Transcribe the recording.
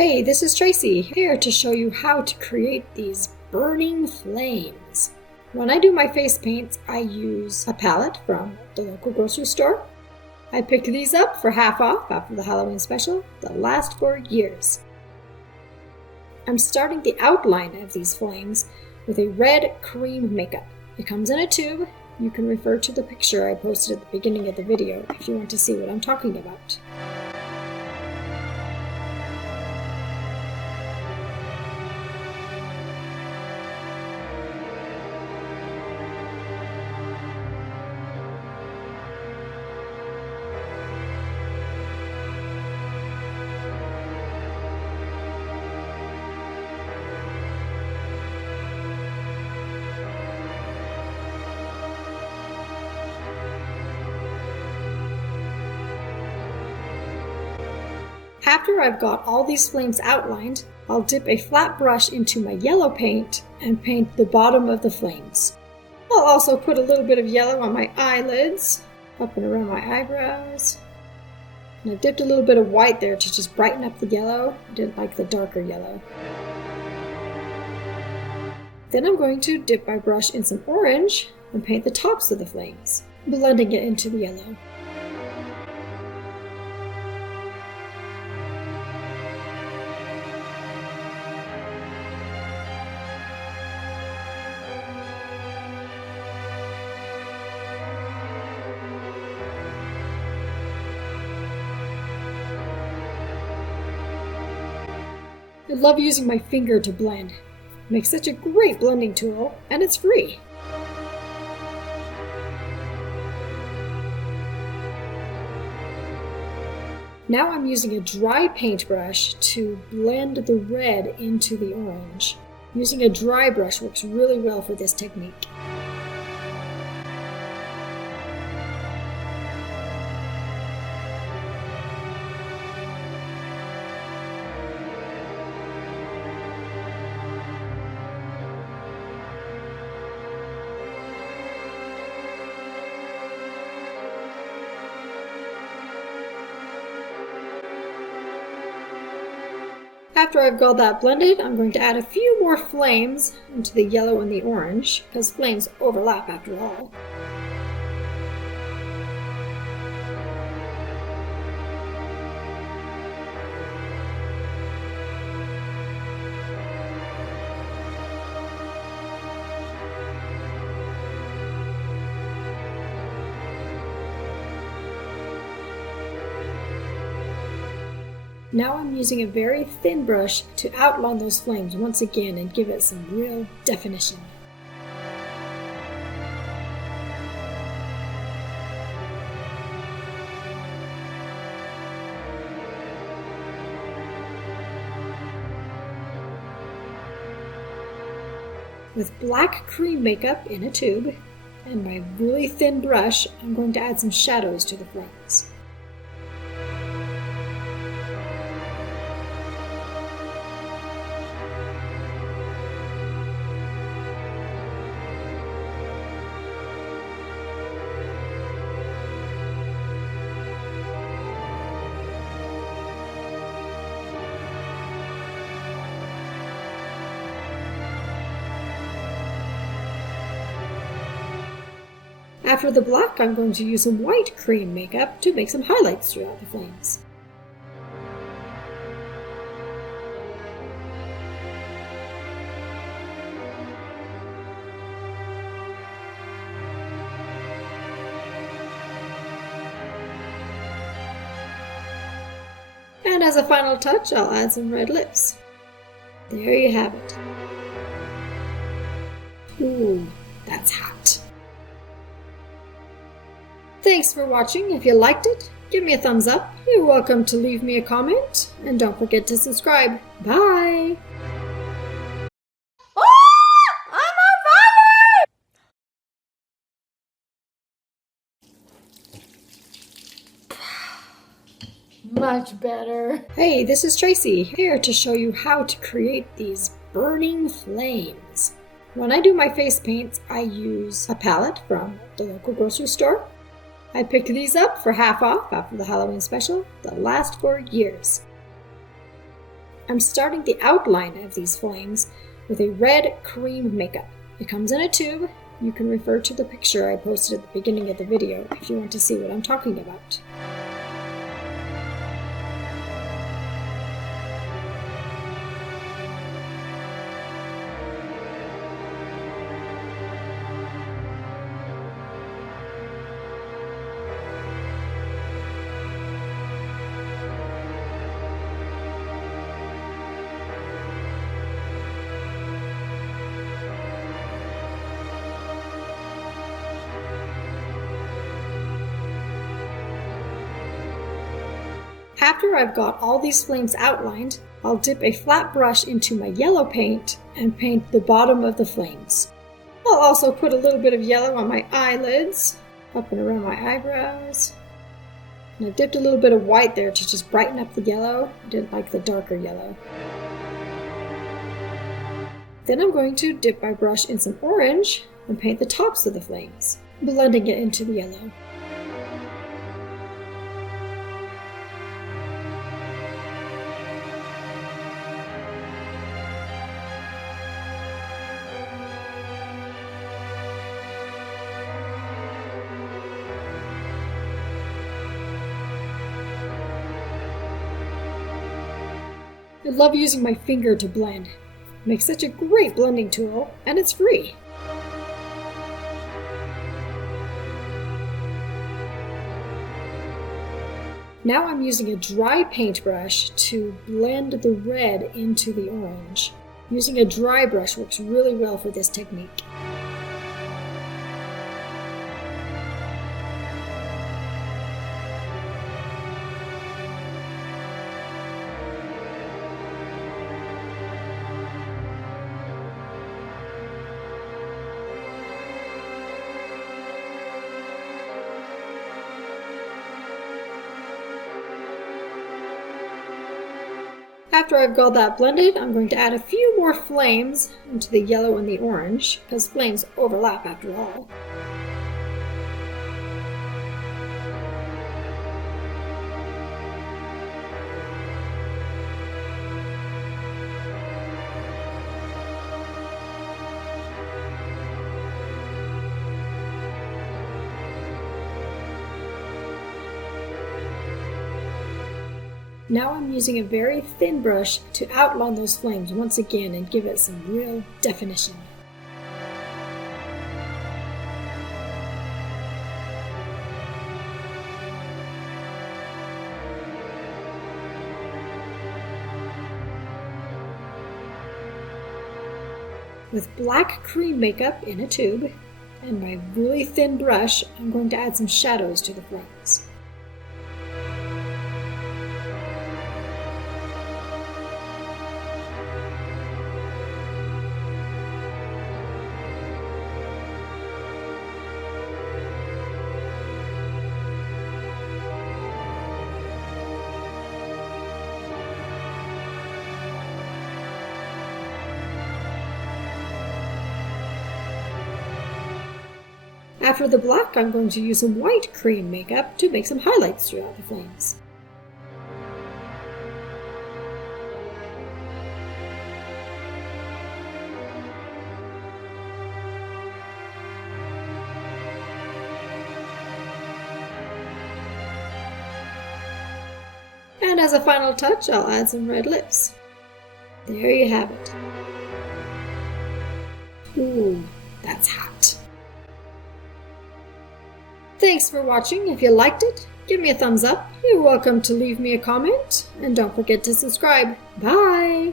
Hey, this is Tracy, here to show you how to create these burning flames. When I do my face paints, I use a palette from the local grocery store. I picked these up for half off after the Halloween special that last for years. I'm starting the outline of these flames with a red cream makeup. It comes in a tube. You can refer to the picture I posted at the beginning of the video if you want to see what I'm talking about. After I've got all these flames outlined, I'll dip a flat brush into my yellow paint and paint the bottom of the flames. I'll also put a little bit of yellow on my eyelids, up and around my eyebrows. And I dipped a little bit of white there to just brighten up the yellow. I didn't like the darker yellow. Then I'm going to dip my brush in some orange and paint the tops of the flames, blending it into the yellow. I love using my finger to blend. It makes such a great blending tool, and it's free. Now I'm using a dry paintbrush to blend the red into the orange. Using a dry brush works really well for this technique. After I've got that blended, I'm going to add a few more flames into the yellow and the orange, because flames overlap after all. Now I'm using a very thin brush to outline those flames once again and give it some real definition. With black cream makeup in a tube and my really thin brush, I'm going to add some shadows to the flames. After the black, I'm going to use some white cream makeup to make some highlights throughout the flames. And as a final touch, I'll add some red lips. There you have it. Ooh, that's hot. Thanks for watching. If you liked it, give me a thumbs up. You're welcome to leave me a comment. And don't forget to subscribe. Bye! I'm on fire! Much better. Hey, this is Tracy, here to show you how to create these burning flames. When I do my face paints, I use a palette from the local grocery store. I picked these up for half off after the Halloween special that last for years. I'm starting the outline of these flames with a red cream makeup. It comes in a tube. You can refer to the picture I posted at the beginning of the video if you want to see what I'm talking about. After I've got all these flames outlined, I'll dip a flat brush into my yellow paint and paint the bottom of the flames. I'll also put a little bit of yellow on my eyelids, up and around my eyebrows. And I dipped a little bit of white there to just brighten up the yellow. I didn't like the darker yellow. Then I'm going to dip my brush in some orange and paint the tops of the flames, blending it into the yellow. I love using my finger to blend. It makes such a great blending tool, and it's free. Now I'm using a dry paintbrush to blend the red into the orange. Using a dry brush works really well for this technique. After I've got that blended, I'm going to add a few more flames into the yellow and the orange, because flames overlap after all. Now I'm using a very thin brush to outline those flames once again and give it some real definition. With black cream makeup in a tube and my really thin brush, I'm going to add some shadows to the flames. After the black, I'm going to use some white cream makeup to make some highlights throughout the flames. And as a final touch, I'll add some red lips. There you have it. Ooh, that's hot. Thanks for watching. If you liked it, give me a thumbs up. You're welcome to leave me a comment. And don't forget to subscribe. Bye!